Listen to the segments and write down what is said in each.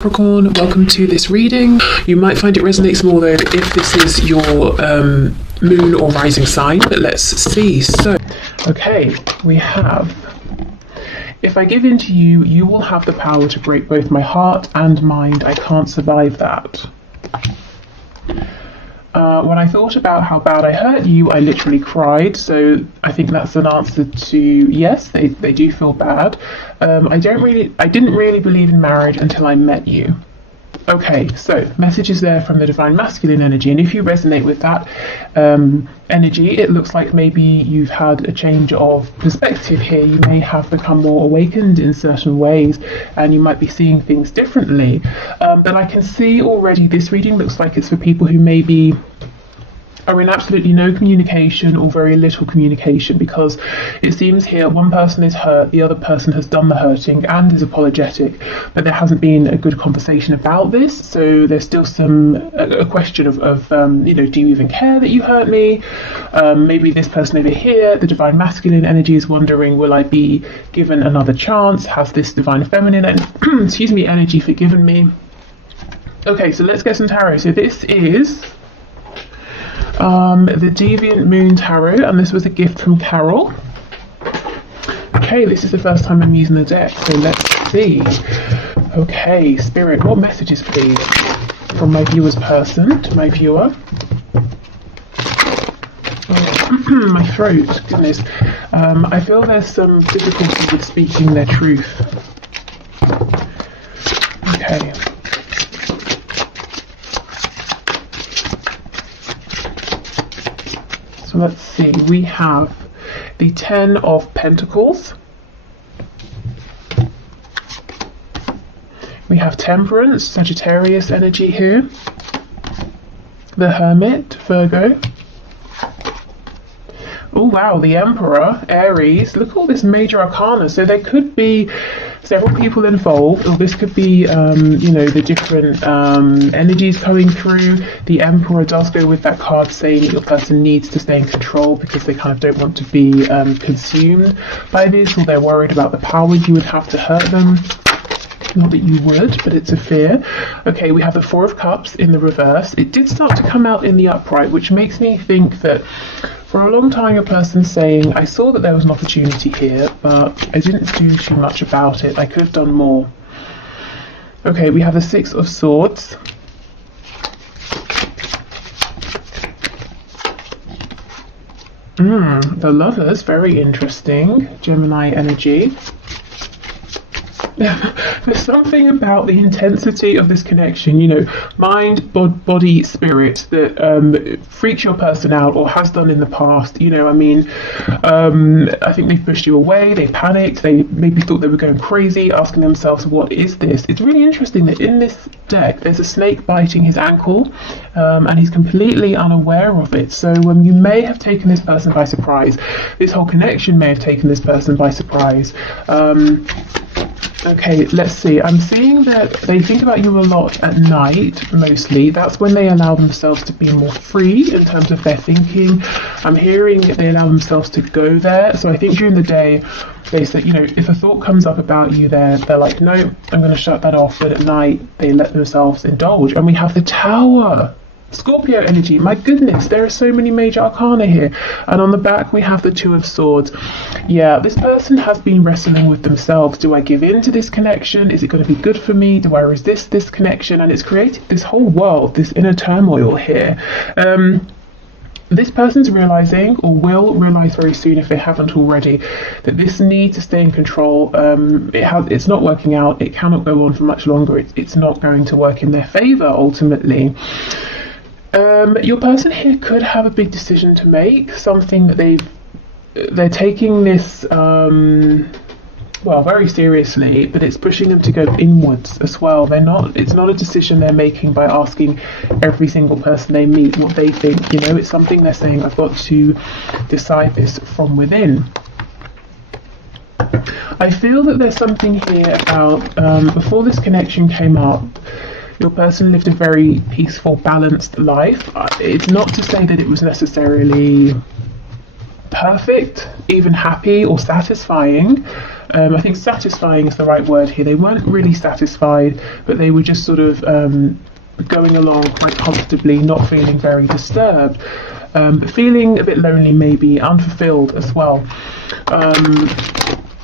Capricorn, welcome to this reading. You might find it resonates more though if this is your moon or rising sign, but let's see. So, okay, we have, if I give in to you, you will have the power to break both my heart and mind. I can't survive that. When I thought about how bad I hurt you, I literally cried. So I think that's an answer to yes, they do feel bad. I didn't really believe in marriage until I met you. Okay, so messages there from the divine masculine energy, and if you resonate with that energy, it looks like maybe you've had a change of perspective here. You may have become more awakened in certain ways, and you might be seeing things differently. But I can see already this reading looks like it's for people who maybe are in absolutely no communication or very little communication, because it seems here one person is hurt, the other person has done the hurting and is apologetic, but there hasn't been a good conversation about this. So there's still a question of do you even care that you hurt me? Maybe this person over here, the divine masculine energy, is wondering, will I be given another chance? Has this divine feminine energy forgiven me? Okay, so let's get some tarot. So this is the Deviant Moon Tarot, and this was a gift from Carol. Okay, this is the first time I'm using the deck, so let's see. Okay, Spirit, what messages please from my viewer's person to my viewer? Oh, my throat, goodness. I feel there's some difficulty with speaking their truth. Okay. So let's see, we have the Ten of Pentacles. We have Temperance, Sagittarius energy here. The Hermit, Virgo. Oh wow, the Emperor, Aries. Look at all this major arcana. So there could be several people involved, or this could be, the different energies coming through. The Emperor does go with that card saying that your person needs to stay in control because they kind of don't want to be consumed by this, or they're worried about the power you would have to hurt them. Not that you would, but it's a fear. Okay, we have the Four of Cups in the reverse. It did start to come out in the upright, which makes me think that for a long time, a person's saying, I saw that there was an opportunity here, but I didn't do too much about it. I could have done more. Okay, we have the Six of Swords. The Lovers, very interesting. Gemini energy. There's something about the intensity of this connection, mind, body, spirit, that freaks your person out or has done in the past. I think they've pushed you away, they panicked, they maybe thought they were going crazy, asking themselves, what is this? It's really interesting that in this deck there's a snake biting his ankle, and he's completely unaware of it. So you may have taken this person by surprise. This whole connection may have taken this person by surprise. Okay, let's see. I'm seeing that they think about you a lot at night, mostly. That's when they allow themselves to be more free in terms of their thinking. I'm hearing they allow themselves to go there. So I think during the day, they say, if a thought comes up about you, they're like, no, I'm going to shut that off. But at night, they let themselves indulge. And we have the Tower. Scorpio energy, my goodness, there are so many major arcana here. And on the back we have the Two of Swords. Yeah, this person has been wrestling with themselves. Do I give in to this connection? Is it going to be good for me? Do I resist this connection? And it's created this whole world, this inner turmoil here. This person's realizing, or will realize very soon if they haven't already, that this need to stay in control, it's not working out. It cannot go on for much longer. It's not going to work in their favor ultimately. Your person here could have a big decision to make, something that they're taking this very seriously, but it's pushing them to go inwards as well. It's not a decision they're making by asking every single person they meet what they think. It's something they're saying, I've got to decide this from within. I feel that there's something here about before this connection came up, your person lived a very peaceful, balanced life. It's not to say that it was necessarily perfect, even happy or satisfying. I think satisfying is the right word here. They weren't really satisfied, but they were just sort of going along quite comfortably, not feeling very disturbed, but feeling a bit lonely, maybe unfulfilled as well.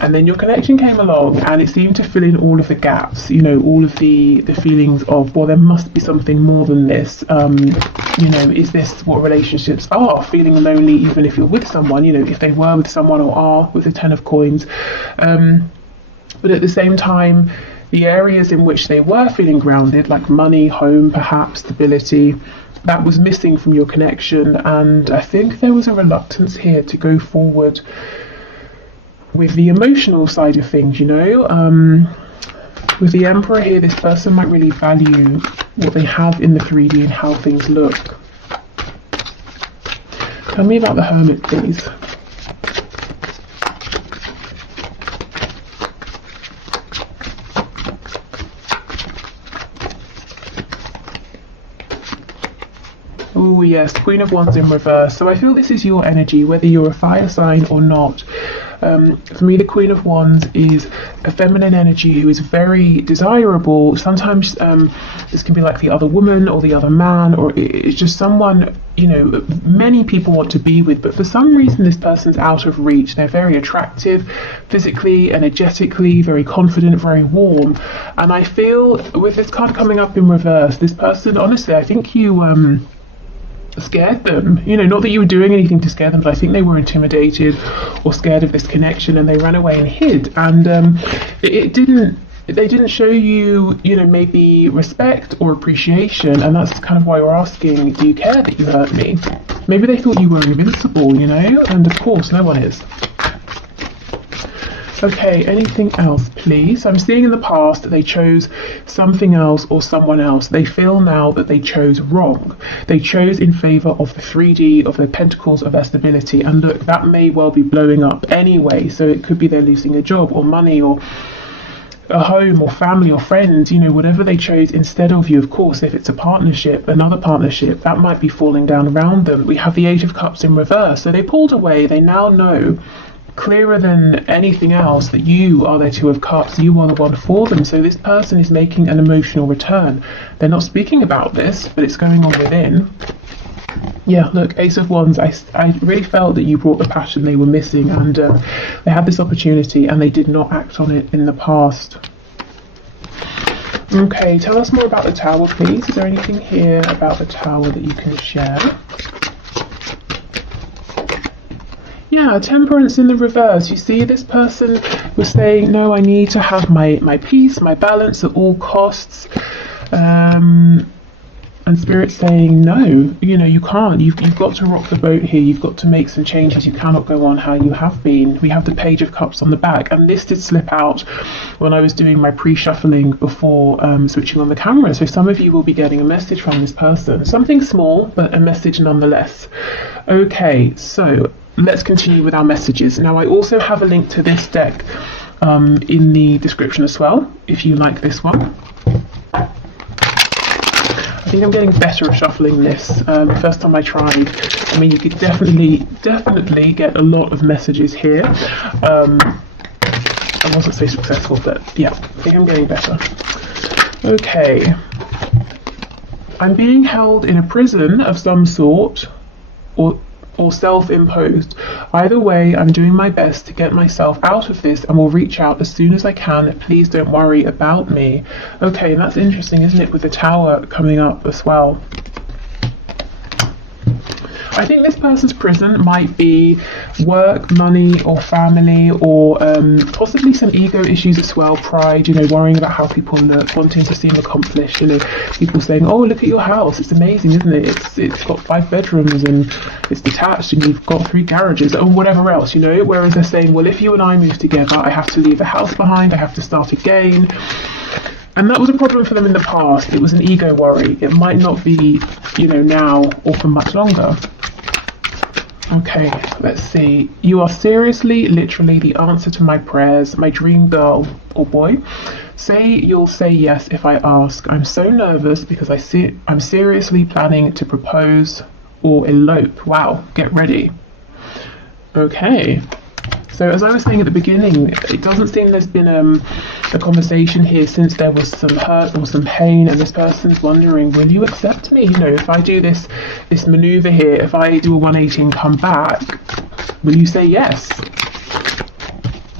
And then your connection came along and it seemed to fill in all of the gaps, you know, all of the feelings of, well, there must be something more than this. You know, is this what relationships are? Feeling lonely even if you're with someone, you know, if they were with someone or are with the 10 of coins. But at the same time, the areas in which they were feeling grounded, like money, home, perhaps, stability, that was missing from your connection. And I think there was a reluctance here to go forward with the emotional side of things, you know. With the Emperor here, this person might really value what they have in the 3D and how things look. Tell me about the Hermit, please. Oh yes, Queen of Wands in reverse. So I feel this is your energy, whether you're a fire sign or not. For me, the Queen of Wands is a feminine energy who is very desirable. Sometimes this can be like the other woman or the other man, or it's just someone, you know, many people want to be with, but for some reason this person's out of reach. They're very attractive, physically, energetically, very confident, very warm. And I feel with this card coming up in reverse, this person, honestly, I think you scared them, you know, not that you were doing anything to scare them, but I think they were intimidated or scared of this connection and they ran away and hid. And they didn't show you, you know, maybe respect or appreciation, and that's kind of why we're asking, do you care that you hurt me? Maybe they thought you were invincible, you know, and of course no one is. Okay, anything else, please? I'm seeing in the past that they chose something else or someone else. They feel now that they chose wrong. They chose in favour of the 3D, of the Pentacles, of their stability. And look, that may well be blowing up anyway. So it could be they're losing a job or money or a home or family or friends, you know, whatever they chose instead of you. Of course, if it's a partnership, another partnership, that might be falling down around them. We have the Eight of Cups in reverse. So they pulled away. They now know, clearer than anything else, that you are their Two of Cups, you are the one for them. So this person is making an emotional return. They're not speaking about this, but it's going on within. Yeah, look, Ace of Wands, I really felt that you brought the passion they were missing, and they had this opportunity and they did not act on it in the past. Okay, tell us more about the Tower, please. Is there anything here about the Tower that you can share? Yeah, Temperance in the reverse. You see, this person was saying, no, I need to have my peace, my balance at all costs. And Spirit's saying, no, you know, you can't. You've got to rock the boat here. You've got to make some changes. You cannot go on how you have been. We have the Page of Cups on the back. And this did slip out when I was doing my pre-shuffling before switching on the camera. So some of you will be getting a message from this person. Something small, but a message nonetheless. Okay, so let's continue with our messages. Now, I also have a link to this deck in the description as well, if you like this one. I think I'm getting better at shuffling this. First time I tried, I mean, you could definitely get a lot of messages here. I wasn't so successful, but yeah, I think I'm getting better. Okay. I'm being held in a prison of some sort, or self-imposed. Either way, I'm doing my best to get myself out of this and will reach out as soon as I can. Please don't worry about me. Okay, and that's interesting, isn't it, with the Tower coming up as well. I think this person's prison might be work, money, or family, or possibly some ego issues as well, pride, you know, worrying about how people look, wanting to seem accomplished, you know, people saying, oh, look at your house, it's amazing, isn't it? It's got 5 bedrooms and it's detached and you've got 3 garages, or whatever else, you know, whereas they're saying, well, if you and I move together, I have to leave the house behind, I have to start again. And that was a problem for them in the past. It was an ego worry. It might not be, you know, now or for much longer. Okay, let's see. You are seriously, literally the answer to my prayers, my dream girl or boy. Say you'll say yes if I ask. I'm so nervous because I'm seriously planning to propose or elope. Wow, get ready. Okay. So as I was saying at the beginning, it doesn't seem there's been a conversation here since there was some hurt or some pain, and this person's wondering, will you accept me? You know, if I do this maneuver here, if I do a 180 and come back, will you say yes?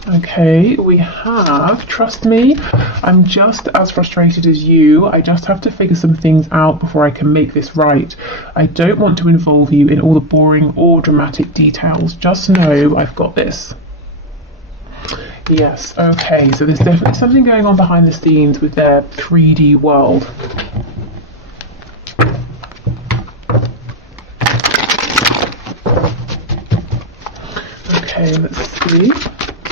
Okay, we have, trust me, I'm just as frustrated as you. I just have to figure some things out before I can make this right. I don't want to involve you in all the boring or dramatic details. Just know I've got this. Yes, okay, so there's definitely something going on behind the scenes with their 3D world. Okay, let's see.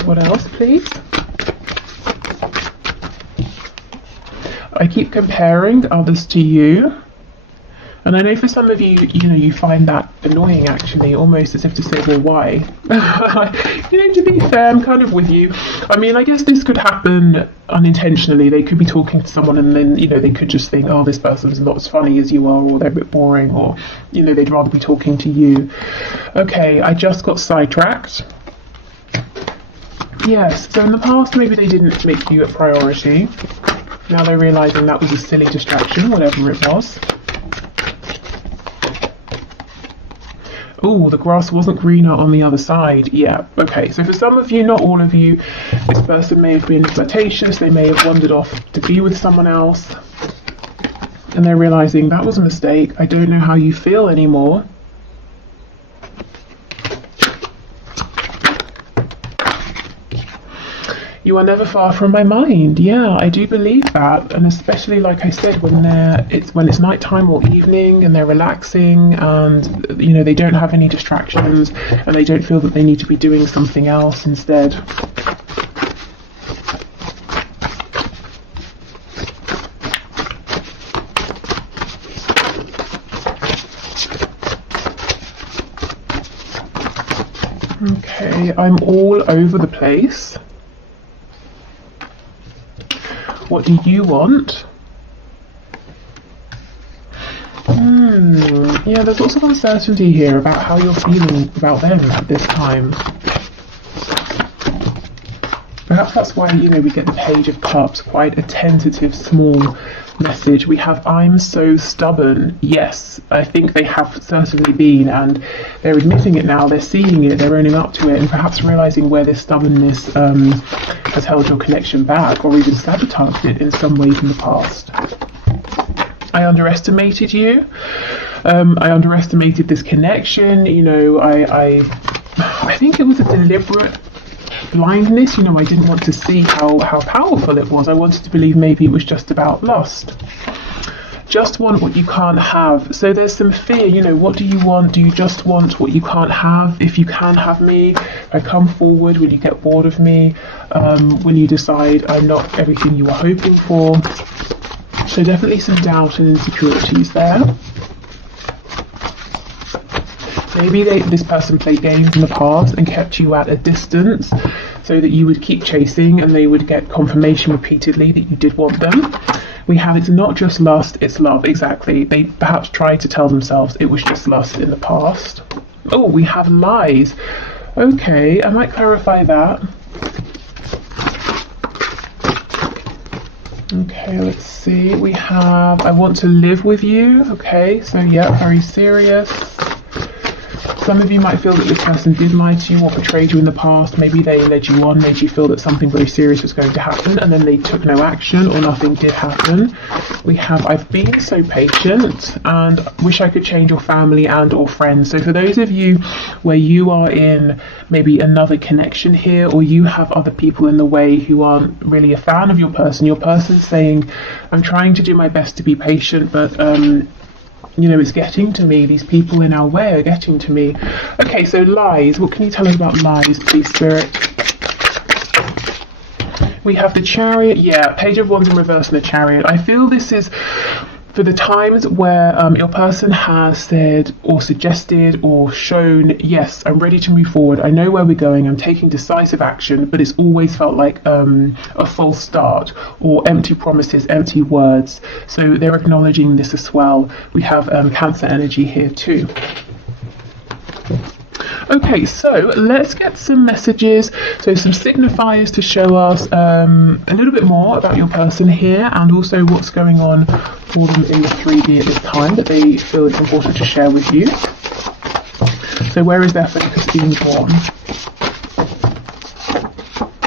What else, please? I keep comparing others to you. And I know for some of you, you know, you find that annoying actually, almost as if to say, well, why? You know, to be fair, I'm kind of with you. I mean, I guess this could happen unintentionally. They could be talking to someone and then, you know, they could just think, oh, this person's not as funny as you are, or they're a bit boring, or, you know, they'd rather be talking to you. Okay, I just got sidetracked. Yes, so in the past maybe they didn't make you a priority. Now they're realising that was a silly distraction, whatever it was. Oh, the grass wasn't greener on the other side. Yeah, okay, so for some of you, not all of you, this person may have been flirtatious, they may have wandered off to be with someone else, and they're realising that was a mistake, I don't know how you feel anymore. You are never far from my mind. Yeah, I do believe that, and especially like I said, when it's nighttime or evening and they're relaxing, and you know they don't have any distractions, and they don't feel that they need to be doing something else instead. Okay, I'm all over the place. What do you want? Yeah, there's lots of uncertainty here about how you're feeling about them at this time. Perhaps that's why, you know, we get the Page of Cups, quite a tentative, small message. We have, I'm so stubborn. Yes, I think they have certainly been, and they're admitting it now, they're seeing it, they're owning up to it, and perhaps realising where this stubbornness has held your connection back, or even sabotaged it in some way in the past. I underestimated you. I underestimated this connection. You know, I think it was a deliberate blindness. You know, I didn't want to see how powerful it was. I wanted to believe maybe it was just about lust. Just want what you can't have. So there's some fear, you know, what do you want? Do you just want what you can't have? If you can have me, if I come forward, will you get bored of me? Will you decide I'm not everything you were hoping for? So definitely some doubt and insecurities there. Maybe this person played games in the past and kept you at a distance so that you would keep chasing and they would get confirmation repeatedly that you did want them. We have, it's not just lust, it's love. Exactly. They perhaps tried to tell themselves it was just lust in the past. Oh, we have lies. Okay, I might clarify that. Okay, let's see. We have, I want to live with you. Okay, so yeah, very serious. Some of you might feel that this person did lie to you or betrayed you in the past. Maybe they led you on, made you feel that something very serious was going to happen, and then they took no action or nothing did happen. We have, I've been so patient and wish I could change your family and or friends. So for those of you where you are in maybe another connection here, or you have other people in the way who aren't really a fan of your person's saying, I'm trying to do my best to be patient, but you know, it's getting to me. These people in our way are getting to me. Okay, so lies. What can you tell us about lies, please, Spirit? We have the Chariot. Yeah, Page of Wands in reverse and the Chariot. I feel this is for the times where your person has said or suggested or shown, yes, I'm ready to move forward. I know where we're going. I'm taking decisive action, but it's always felt like a false start or empty promises, empty words. So they're acknowledging this as well. We have Cancer energy here too. Okay, so let's get some messages, so some signifiers to show us a little bit more about your person here, and also what's going on for them in the 3D at this time that they feel it's important to share with you. So where is their focus being drawn?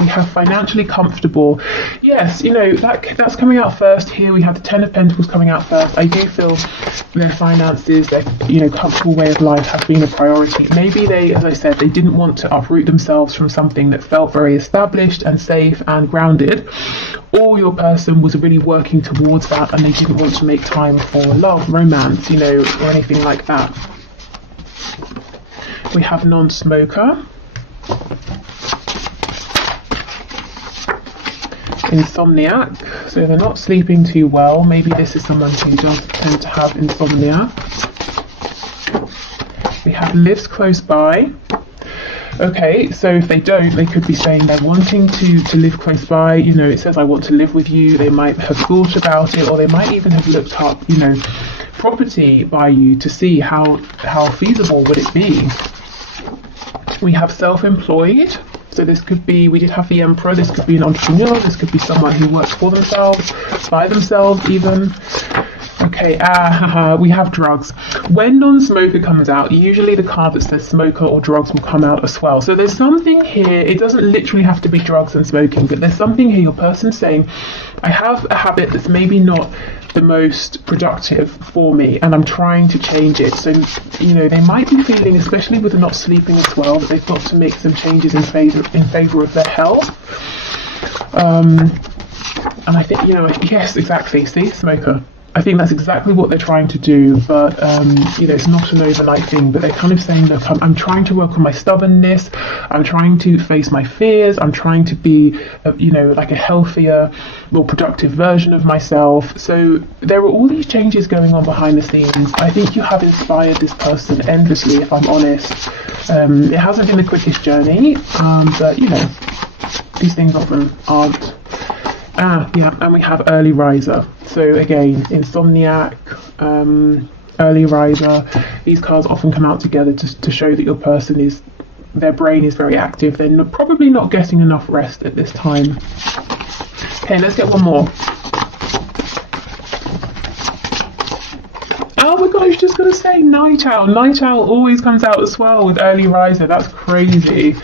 We have financially comfortable. Yes, you know, that's coming out first here. We have the Ten of Pentacles coming out first. I do feel their finances, their, you know, comfortable way of life has been a priority. Maybe they, as I said, they didn't want to uproot themselves from something that felt very established and safe and grounded. Or your person was really working towards that and they didn't want to make time for love, romance, you know, or anything like that. We have non-smoker. Insomniac, so they're not sleeping too well. Maybe this is someone who does tend to have insomnia. We have lives close by. Okay, so if they don't, they could be saying they're wanting to live close by. You know, it says I want to live with you. They might have thought about it, or they might even have looked up, you know, property by you to see how feasible would it be. We have self-employed. So this could be, we did have the Emperor, this could be an entrepreneur, this could be someone who works for themselves, by themselves even. Okay, we have drugs. When non-smoker comes out, usually the card that says smoker or drugs will come out as well. So there's something here, it doesn't literally have to be drugs and smoking, but there's something here, your person's saying, I have a habit that's maybe not the most productive for me and I'm trying to change it. So, you know, they might be feeling, especially with the not sleeping as well, that they've got to make some changes in favor of their health. And I think, you know, yes, exactly, see, smoker. I think that's exactly what they're trying to do, but you know, it's not an overnight thing, but they're kind of saying, look, I'm trying to work on my stubbornness, I'm trying to face my fears, I'm trying to be, you know, like a healthier, more productive version of myself. So there are all these changes going on behind the scenes. I think you have inspired this person endlessly, if I'm honest. It hasn't been the quickest journey, but you know, these things often aren't. Yeah, and we have early riser. So again, insomniac, early riser. These cards often come out together to show that your person is, their brain is very active. They're probably not getting enough rest at this time. Okay, let's get one more. Oh my god, I was just going to say night owl. Night owl always comes out as well with early riser. That's crazy.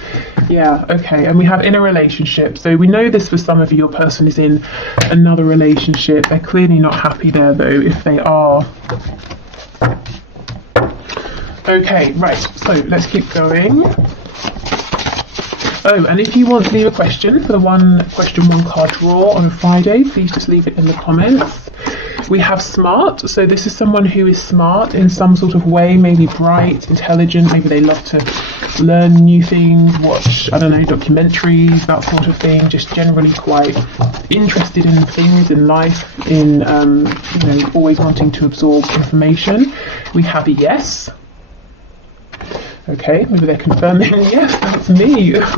Yeah, okay, and we have in a relationship. So we know this for some of you, your person is in another relationship. They're clearly not happy there though, if they are. Okay, right, so let's keep going. Oh, and if you want to leave a question for the one card draw on a Friday, please just leave it in the comments. We have smart, so this is someone who is smart in some sort of way, maybe bright, intelligent, maybe they love to learn new things, watch, I don't know, documentaries, that sort of thing, just generally quite interested in things, in life, in, you know, always wanting to absorb information. We have a yes. Okay, maybe they're confirming, yes, that's me. Okay.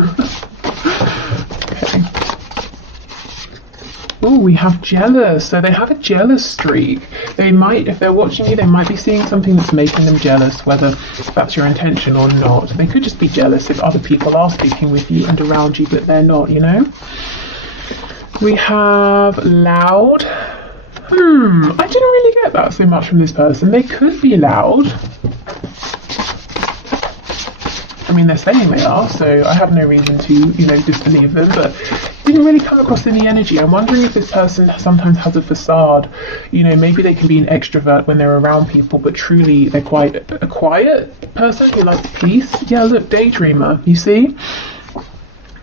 Oh, we have jealous. So they have a jealous streak. They might, if they're watching you, they might be seeing something that's making them jealous, whether that's your intention or not. They could just be jealous if other people are speaking with you and around you, but they're not, you know. We have loud. I didn't really get that so much from this person. They could be loud. I mean, they're saying they are, so I have no reason to, you know, disbelieve them, but didn't really come across in the energy. I'm wondering if this person sometimes has a facade. You know, maybe they can be an extrovert when they're around people, but truly they're quite a quiet person who likes peace. Yeah, look, daydreamer, you see?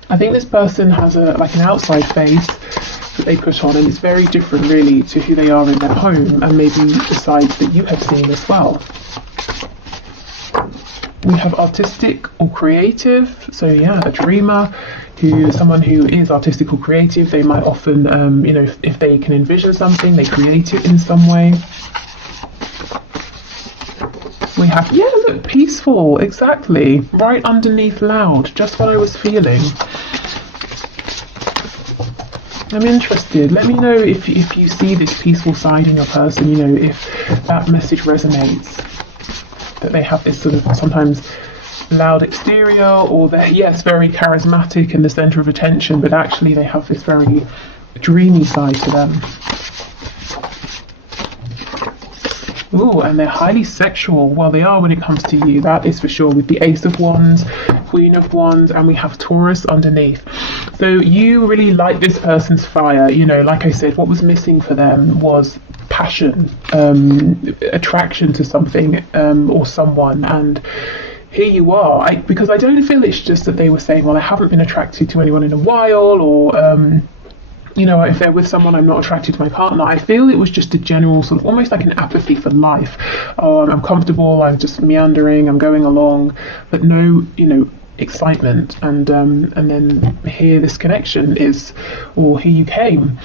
I think this person has like an outside face that they put on, and it's very different really to who they are in their home, and maybe the sides that you have seen as well. We have artistic or creative, so yeah, a dreamer, someone who is artistic or creative. They might often, you know, if they can envision something, they create it in some way. We have, yeah, look, peaceful, exactly, right underneath loud, just what I was feeling. I'm interested. Let me know if you see this peaceful side in your person, you know, if that message resonates. That they have this sort of sometimes loud exterior, or they're, yes, very charismatic and the center of attention, but actually they have this very dreamy side to them. Ooh, and they're highly sexual. Well, they are when it comes to you, that is for sure, with the Ace of Wands, Queen of Wands, and we have Taurus underneath. So you really like this person's fire. You know, like I said, what was missing for them was passion, attraction to something or someone, and here you are. Because I don't feel it's just that they were saying, well, I haven't been attracted to anyone in a while, or you know, if they're with someone, I'm not attracted to my partner. I feel it was just a general sort of almost like an apathy for life. I'm comfortable, I'm just meandering, I'm going along, but no, you know, excitement. And then here this connection is, or here you came.